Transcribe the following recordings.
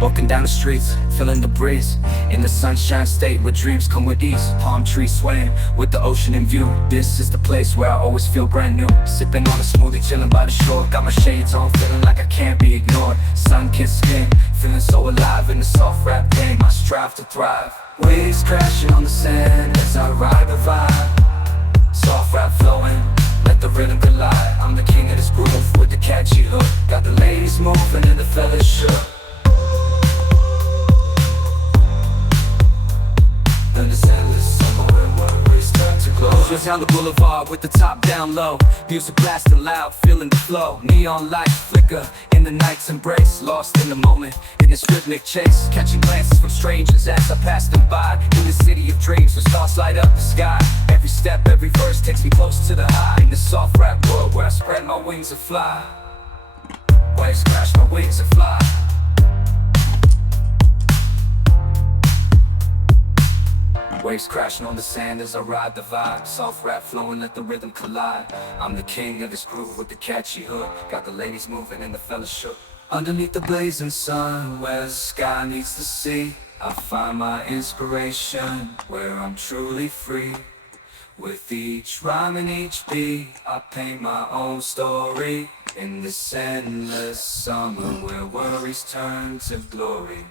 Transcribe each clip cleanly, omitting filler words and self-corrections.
Walking down the streets, feeling the breeze. In the sunshine state where dreams come with ease. Palm trees swaying with the ocean in view. This is the place where I always feel brand new. Sipping on a smoothie, chilling by the shore. Got my shades on, feeling like I can't be ignored. Sun-kissed skin, feeling so alive in the soft rap game. I strive to thrive. Waves crashing on the sand as I ride the vibe. Soft rap flowing, let the rhythm collide. I'm the king of this groove with the catchy hook. Got the ladies moving and the fellas shook. Then it's endless summer when worries turn to glow. Just down the boulevard with the top down low. Music blasting loud, feeling the flow. Neon lights flicker in the night's embrace. Lost in the moment, in this rhythmic chase. Catching glances from strangers as I pass them by. In the city of dreams where stars light up the sky. Every step, every verse takes me close to the high. In the soft rap world where I spread my wings and fly. Waves crash, my wings and fly. Waves crashing on the sand as I ride the vibe. Soft rap flowing, let the rhythm collide. I'm the king of this groove with the catchy hook. Got the ladies moving and the fellas shook. Underneath the blazing sun, where the sky meets the sea, I find my inspiration, where I'm truly free. With each rhyme and each beat, I paint my own story. In this endless summer where worries turn to glory.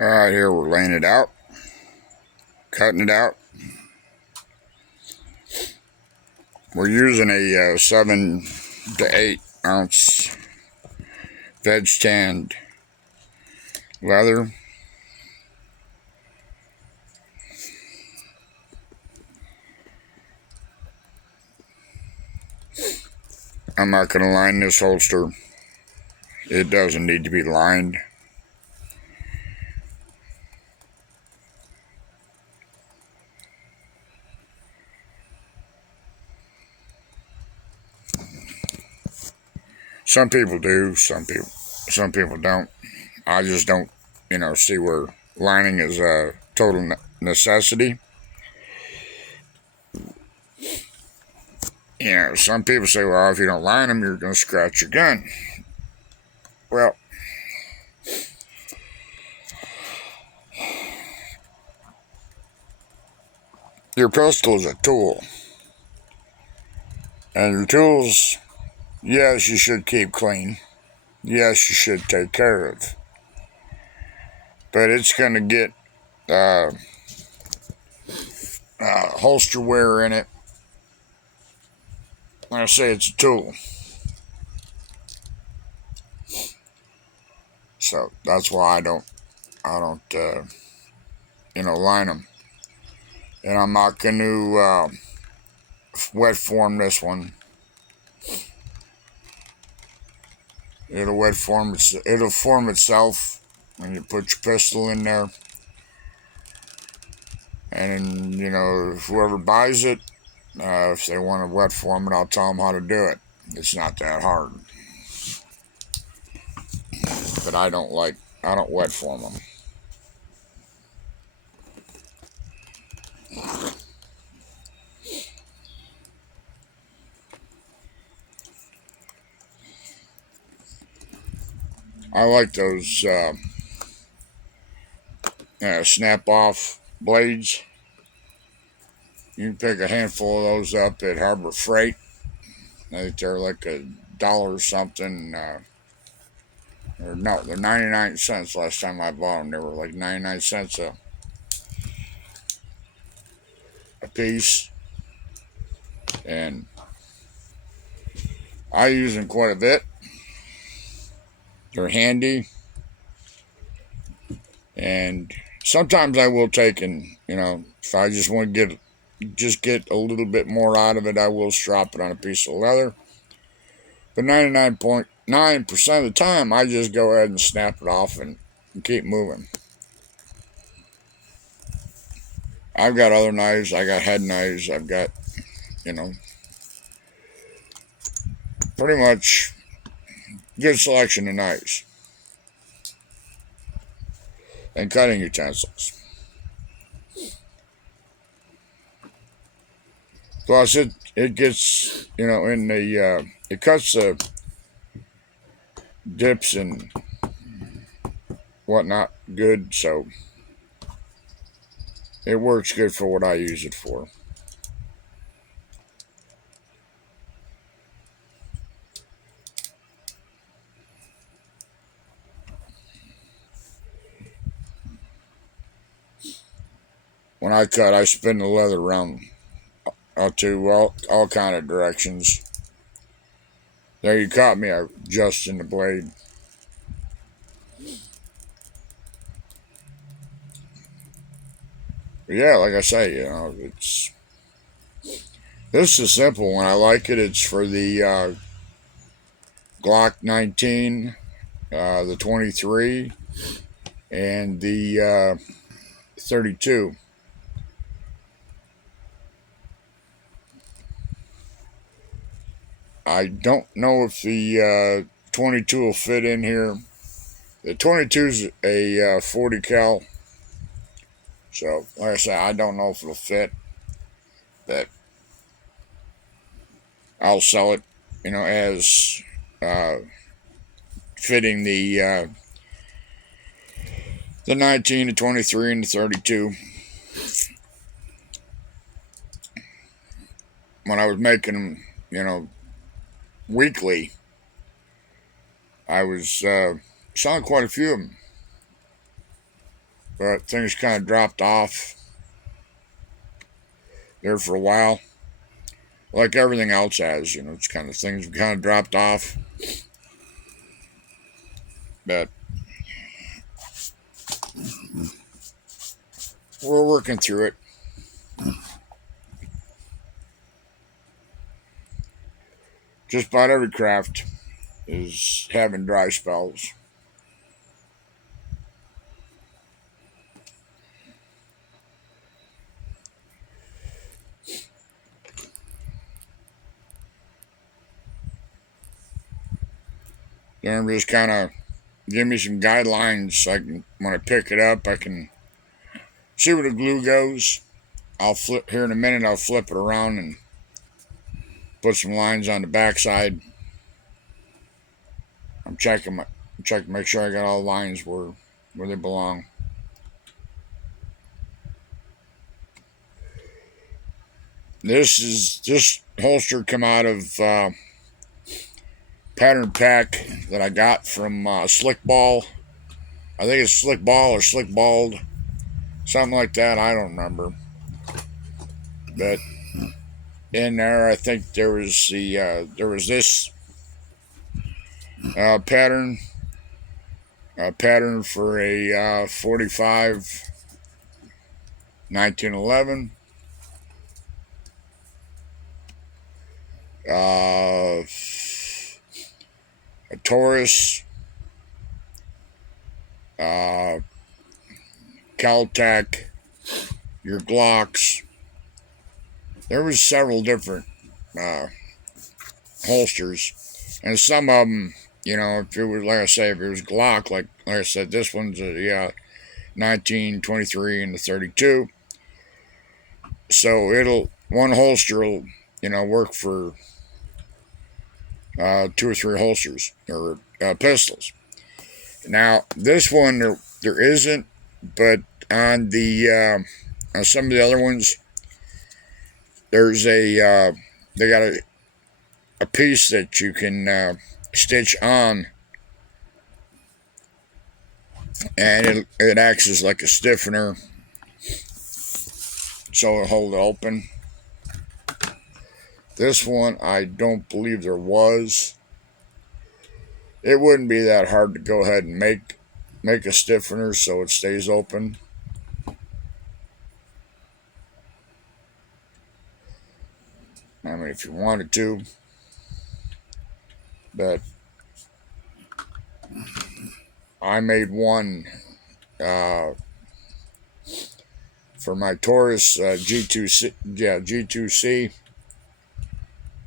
Alright, here we're laying it out, cutting it out. We're using a 7 to 8 ounce veg tanned leather. I'm not going to line this holster. It doesn't need to be lined. Some people do, some people don't. I just don't, see where lining is a total necessity. Some people say, well, if you don't line them, you're going to scratch your gun. Well, your pistol is a tool. And your tools, yes, you should keep clean. Yes, you should take care of. But it's going to get holster wear in it. Like I say, it's a tool. So that's why I don't line them. And I'm not going to wet form this one. It'll form itself when you put your pistol in there. And, whoever buys it, if they want to wet form it, I'll tell them how to do it. It's not that hard. But I don't wet form them. I like those snap-off blades. You can pick a handful of those up at Harbor Freight. I think they're like $1 or something. Or no, they're 99 cents last time I bought them. They were like 99 cents a piece. And I use them quite a bit. They're handy. And sometimes I will take if I just want to get a little bit more out of it, I will strap it on a piece of leather. But 99.9% of the time, I just go ahead and snap it off and keep moving. I've got other knives. I got head knives. I've got, pretty much good selection of knives. And cutting utensils. Plus, it gets, it cuts the dips and whatnot good, so it works good for what I use it for. When I cut, I spin the leather around to all kind of directions. There you caught me adjusting the blade. But yeah, like I say, this is a simple one. I like it. It's for the Glock 19, the 23, and the 32. I don't know if the 22 will fit in here. The 22 is a 40 cal. So, like I said, I don't know if it'll fit. But I'll sell it, as fitting the 19, the 23, and the 32. When I was making them, weekly, I was selling quite a few of them. But things kind of dropped off there for a while. Like everything else has, it's kind of things kind of dropped off. But we're working through it. Just about every craft is having dry spells. Then just kind of give me some guidelines so when I pick it up, I can see where the glue goes. I'll flip here in a minute. I'll flip it around and put some lines on the backside. I'm checking to make sure I got all the lines where they belong. This holster come out of pattern pack that I got from Slick Ball. I think it's Slick Ball or Slick Bald, something like that. I don't remember. But in there, I think there was this pattern for a 45 1911. A Taurus, Caltech, your Glocks. There was several different holsters, and some of them, if it was, like I say, if it was Glock, like I said, this one's a 1923 and the 32. So one holster will, work for 2 or 3 holsters or pistols. Now this one there isn't, but on the on some of the other ones, there's they got a piece that you can stitch on, and it acts as like a stiffener, so it'll hold it open. This one, I don't believe there was. It wouldn't be that hard to go ahead and make a stiffener so it stays open. I mean, if you wanted to, but I made one for my Taurus G2C, G2C,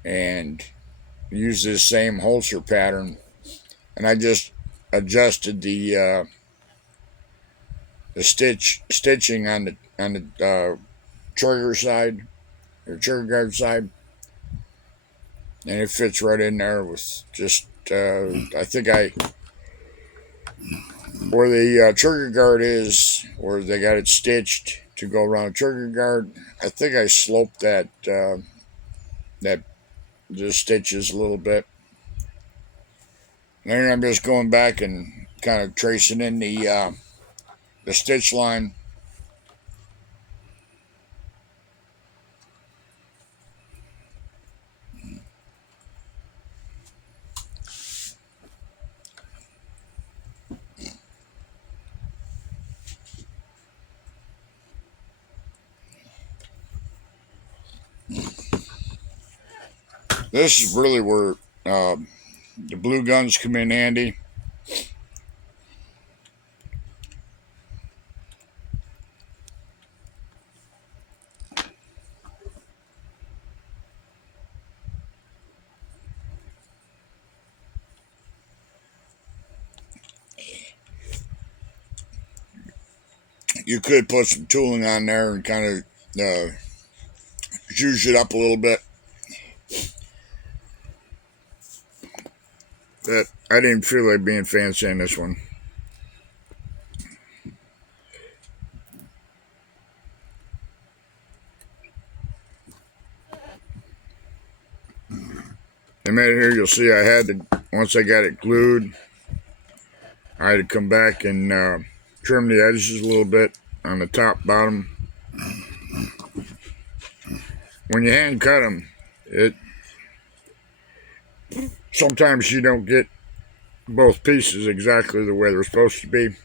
and used this same holster pattern, and I just adjusted the stitching on the trigger side or trigger guard side, and it fits right in there with just I think where the trigger guard is, where they got it stitched to go around the trigger guard, I think I sloped that the stitches a little bit. And then I'm just going back and kind of tracing in the stitch line. This is really where the blue guns come in handy. You could put some tooling on there and kind of zhuzh it up a little bit. But I didn't feel like being fancy on this one. And right here you'll see I had to, once I got it glued, I had to come back and trim the edges a little bit on the top, bottom. When you hand cut them, sometimes you don't get both pieces exactly the way they're supposed to be.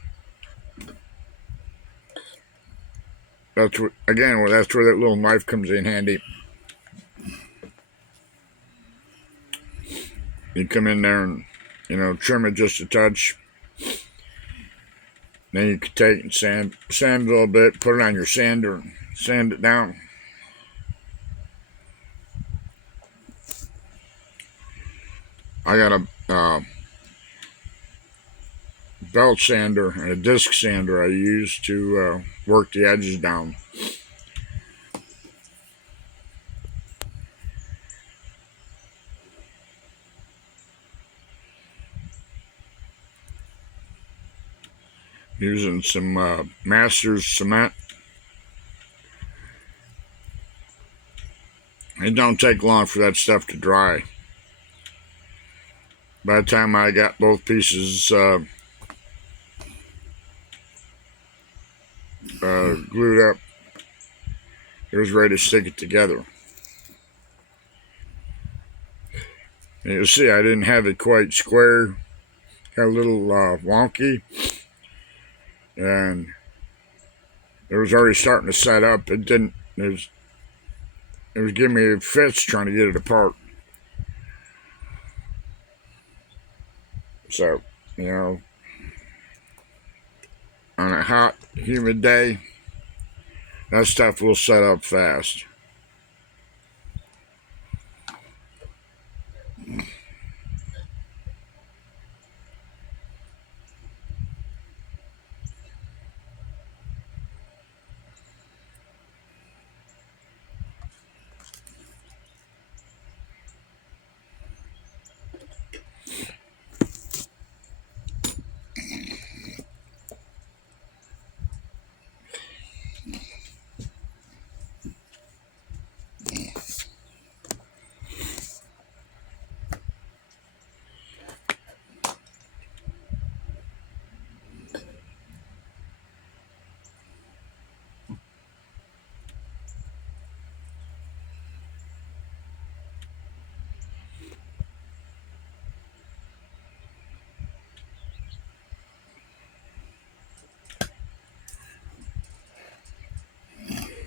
That's where that little knife comes in handy. You come in there and trim it just a touch. Then you can take and sand a little bit, put it on your sander, and sand it down. I got a belt sander and a disc sander I use to work the edges down. Using some Masters cement. It don't take long for that stuff to dry. By the time I got both pieces glued up, it was ready to stick it together. And you'll see I didn't have it quite square, got a little wonky, and it was already starting to set up. It didn't. It was giving me fits trying to get it apart. So, you know, on a hot, humid day, that stuff will set up fast.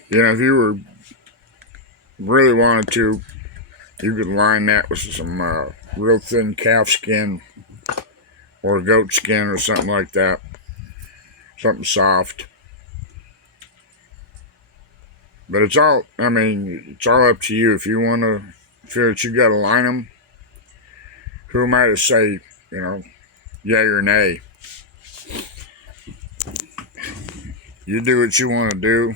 You know, if you were really wanted to, you could line that with some real thin calf skin or goat skin or something like that. Something soft. But it's all, I mean, it's all up to you. If you want to feel that you got to line them, who am I to say, you know, yay or nay? You do what you want to do.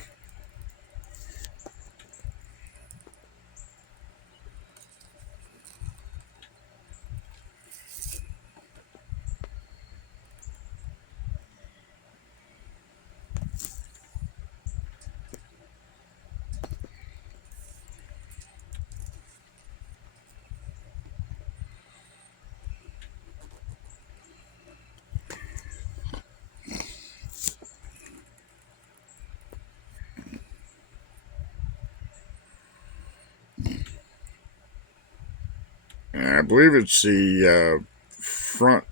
And I believe it's the front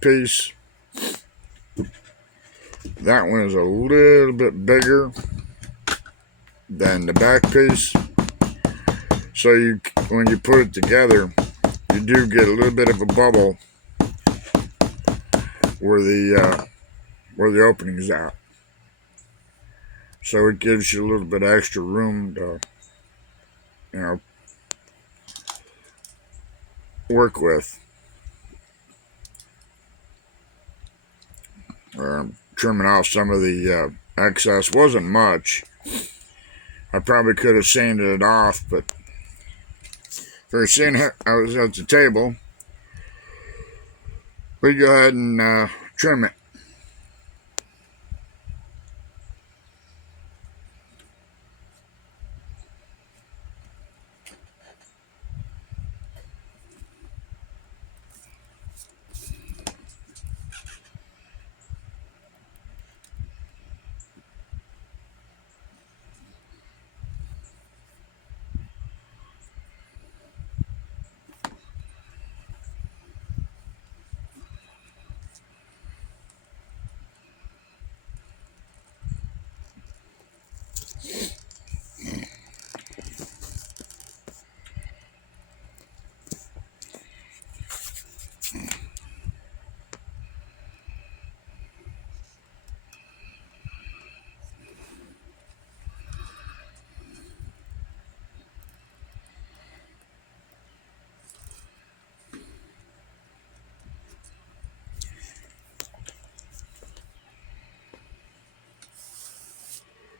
piece. That one is a little bit bigger than the back piece. So when you put it together, you do get a little bit of a bubble where the opening is out. So it gives you a little bit extra room to, you know, work with. Trimming off some of the excess. Wasn't much. I probably could have sanded it off, but for seeing I was at the table, we go ahead and trim it.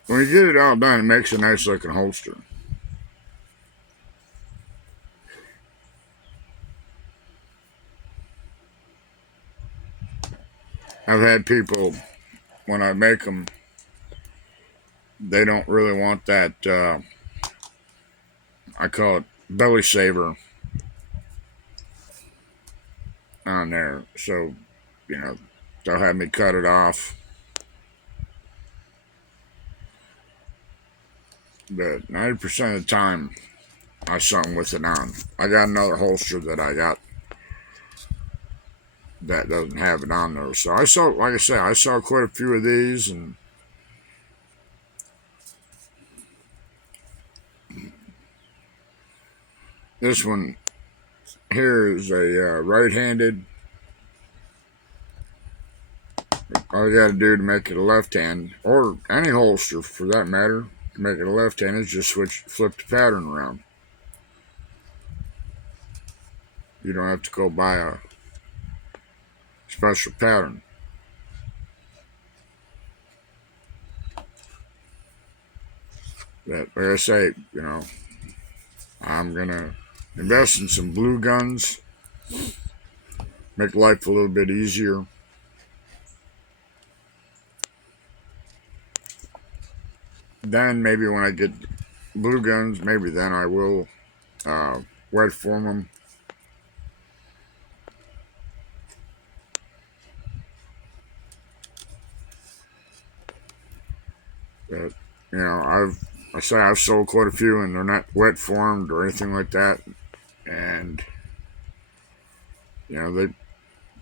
When you get it all done, it makes a nice looking holster. I've had people, when I make them, they don't really want that I call it belly saver on there. So, you know, they'll have me cut it off. But 90% of the time, I something with it on. I got another holster that I got that doesn't have it on there. So I saw, like I said, I saw quite a few of these, and this one here is a right-handed. All you got to do to make it a left hand, or any holster for that matter, to make it a left hand is just flip the pattern around. You don't have to go buy a special pattern. But like I say, you know, I'm gonna invest in some blue guns, make life a little bit easier. Then maybe when I get blue guns, maybe then I will wet form them. But you know, I've sold quite a few, and they're not wet formed or anything like that. And you know,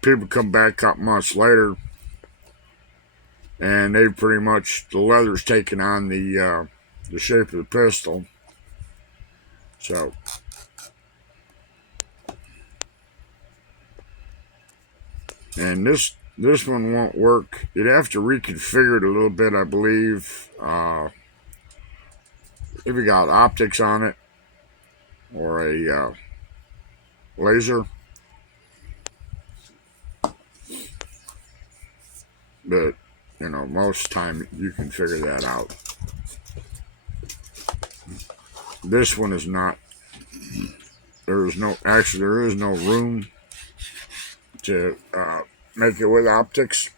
people come back a couple months later, and they pretty much the leather's taken on the shape of the pistol. So and this one won't work. You'd have to reconfigure it a little bit, I believe. If you got optics on it or a laser. But, you know, most time you can figure that out. This one is not. There is no room to make it with optics.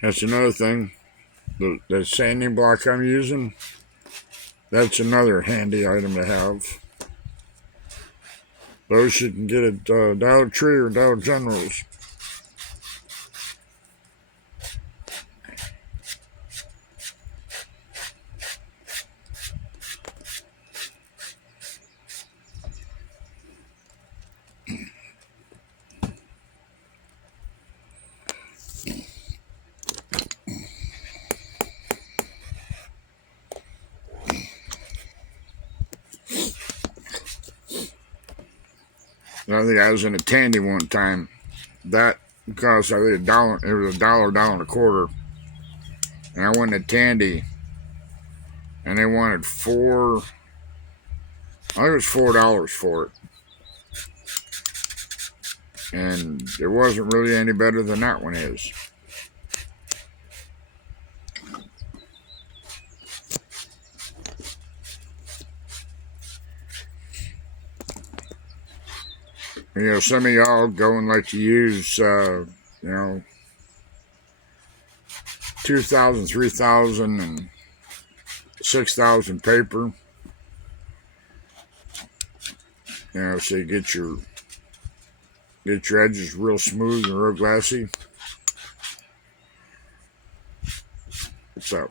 That's another thing. The sanding block I'm using, that's another handy item to have. Those you can get at Dollar Tree or Dollar General's. I think I was in a Tandy one time. That cost I think $1. It was $1.25. And I went to Tandy, and they wanted I think it was $4 for it. And it wasn't really any better than that one is. You know, some of y'all go and like to use, you know, 2,000, 3,000, and 6,000 paper. You know, so you get your edges real smooth and real glassy. So,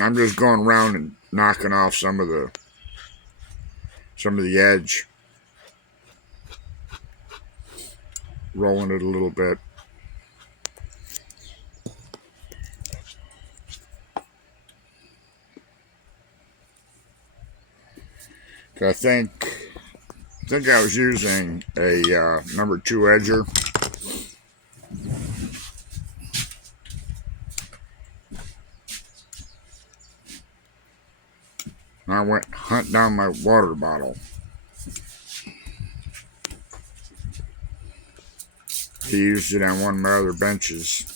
I'm just going around and knocking off some of the edge, rolling it a little bit. I think I was using a number 2 edger. I went hunt down my water bottle. He used it on one of my other benches.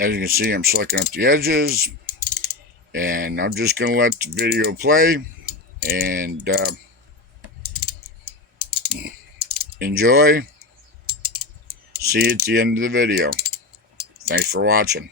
As you can see, I'm slicking up the edges, and I'm just going to let the video play and enjoy. See you at the end of the video. Thanks for watching.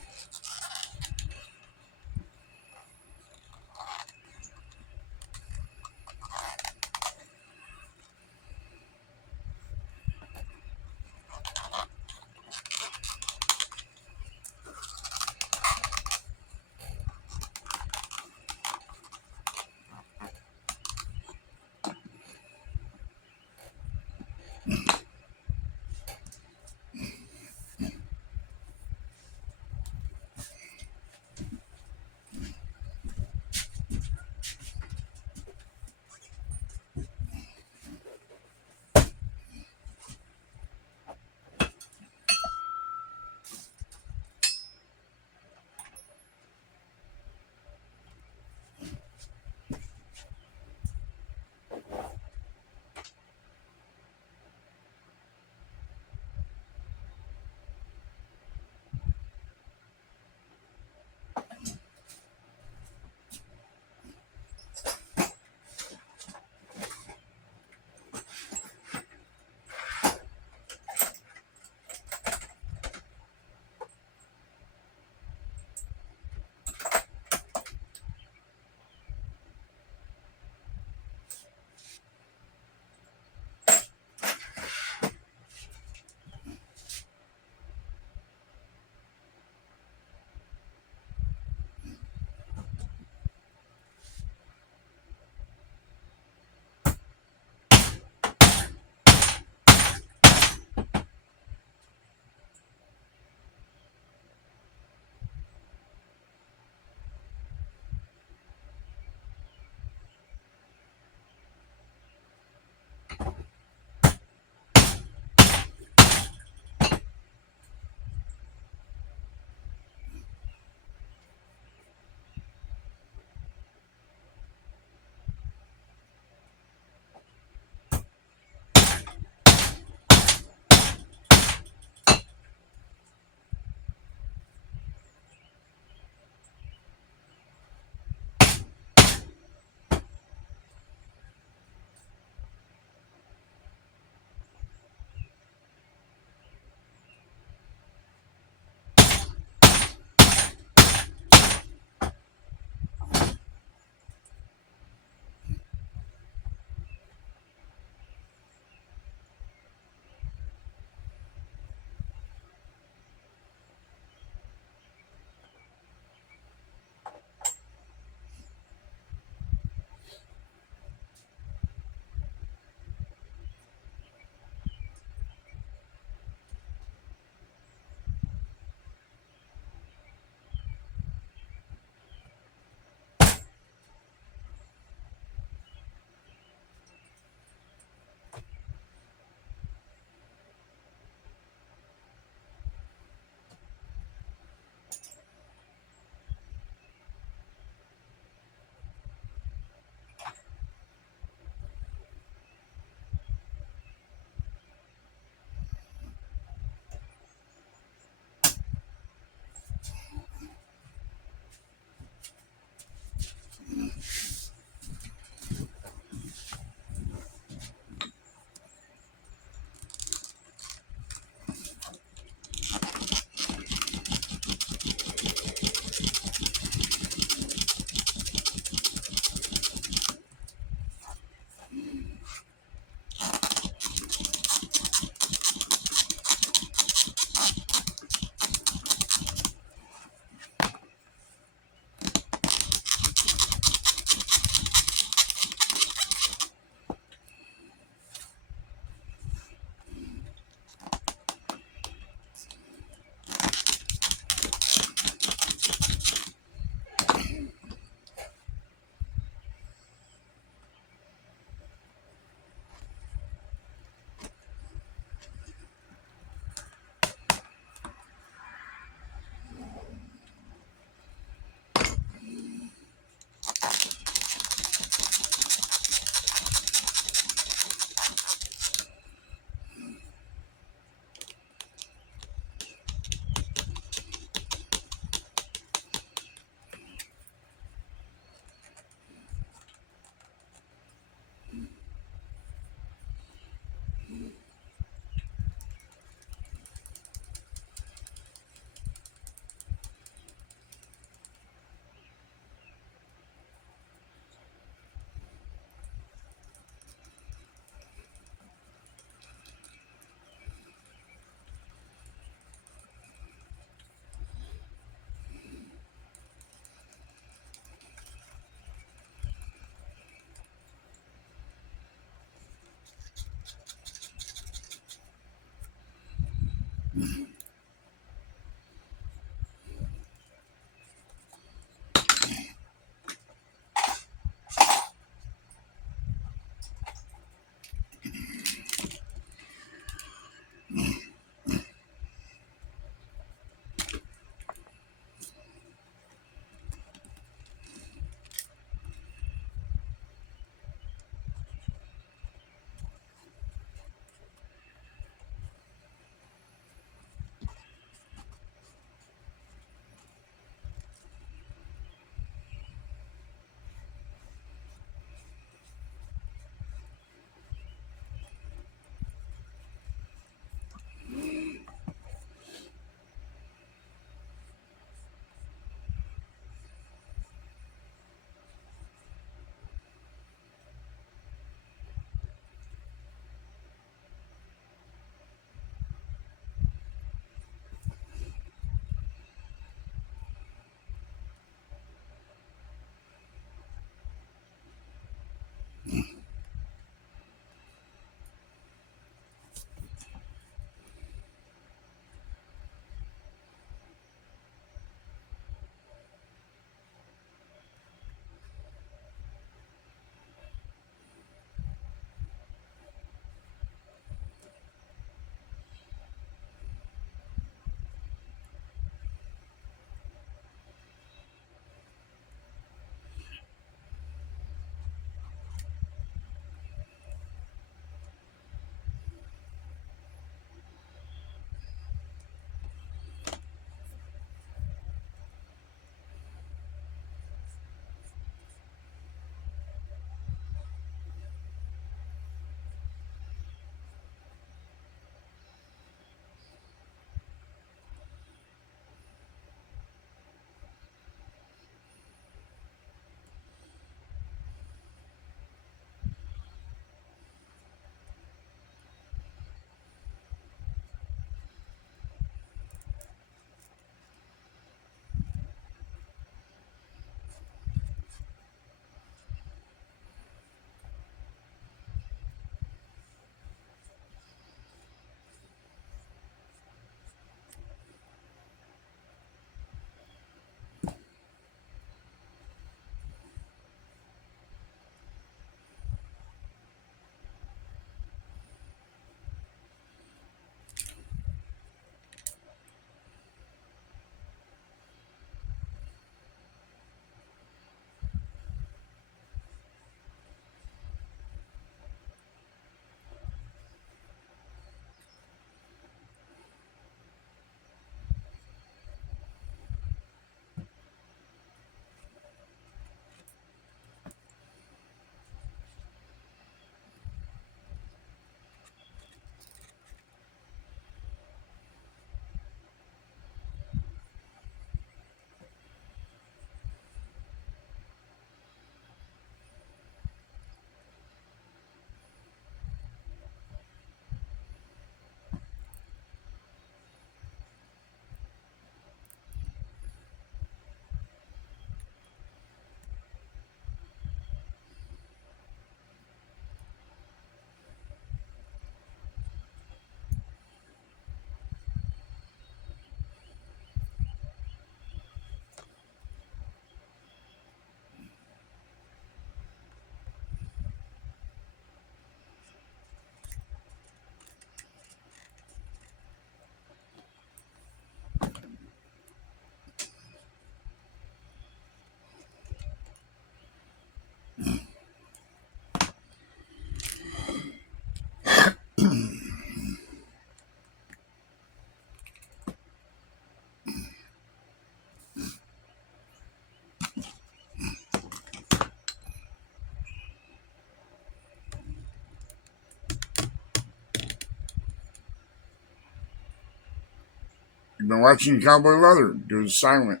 You've been watching Cowboy Leather do the silent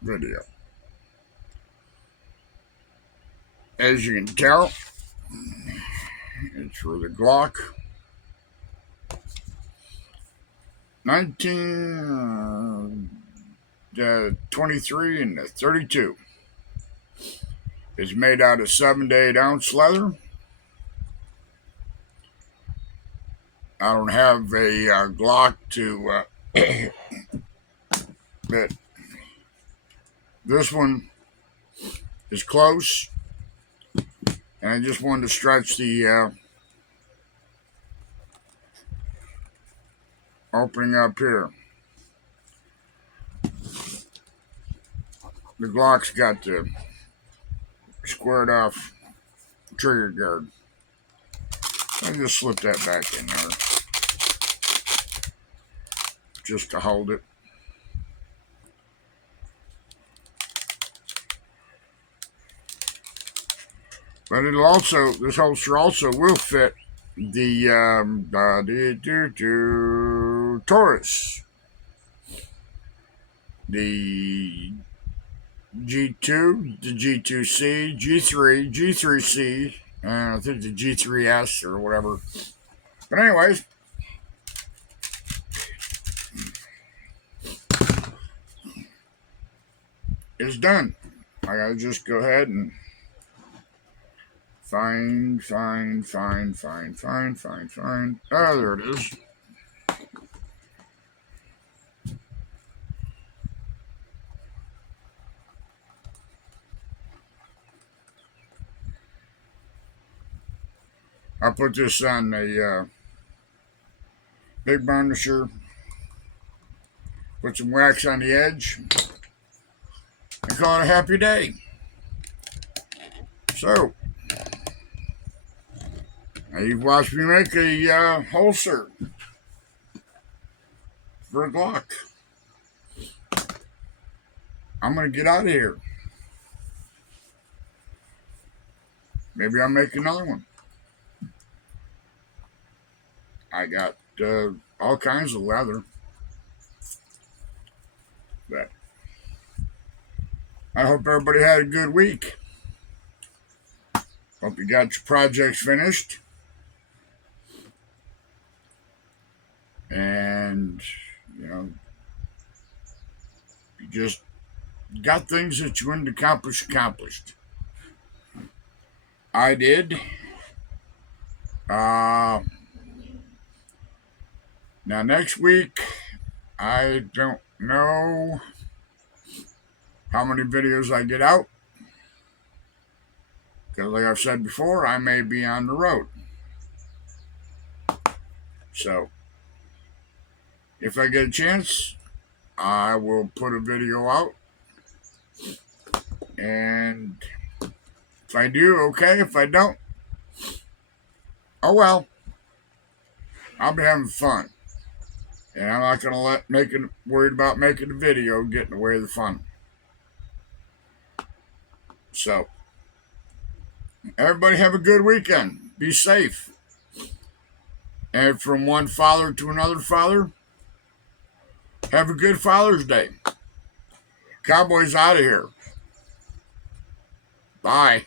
video. As you can tell, it's for the Glock 1923 and the 32. It's made out of 7 to 8 ounce leather. I don't have a Glock to, but this one is close, and I just wanted to stretch the opening up here. The Glock's got the squared off trigger guard. I just slip that back in there just to hold it. But it'll also, this holster also will fit the Taurus, the G2, the G2C, G3, G3C, and I think the G3S or whatever. But anyways, it's done. I gotta just go ahead and find. Oh, there it is. I'll put this on a big burnisher, put some wax on the edge, and call it a happy day. So, now you've watched me make a holster for a Glock. I'm going to get out of here. Maybe I'll make another one. I got all kinds of leather. But I hope everybody had a good week. Hope you got your projects finished. And, you just got things that you wanted to accomplish accomplished. I did. Now, next week, I don't know how many videos I get out. Because, like I've said before, I may be on the road. So, if I get a chance, I will put a video out. And if I do, okay. If I don't, oh well. I'll be having fun. And I'm not going to worried about making the video get in the way of the fun. So, everybody have a good weekend. Be safe. And from one father to another father, have a good Father's Day. Cowboys out of here. Bye.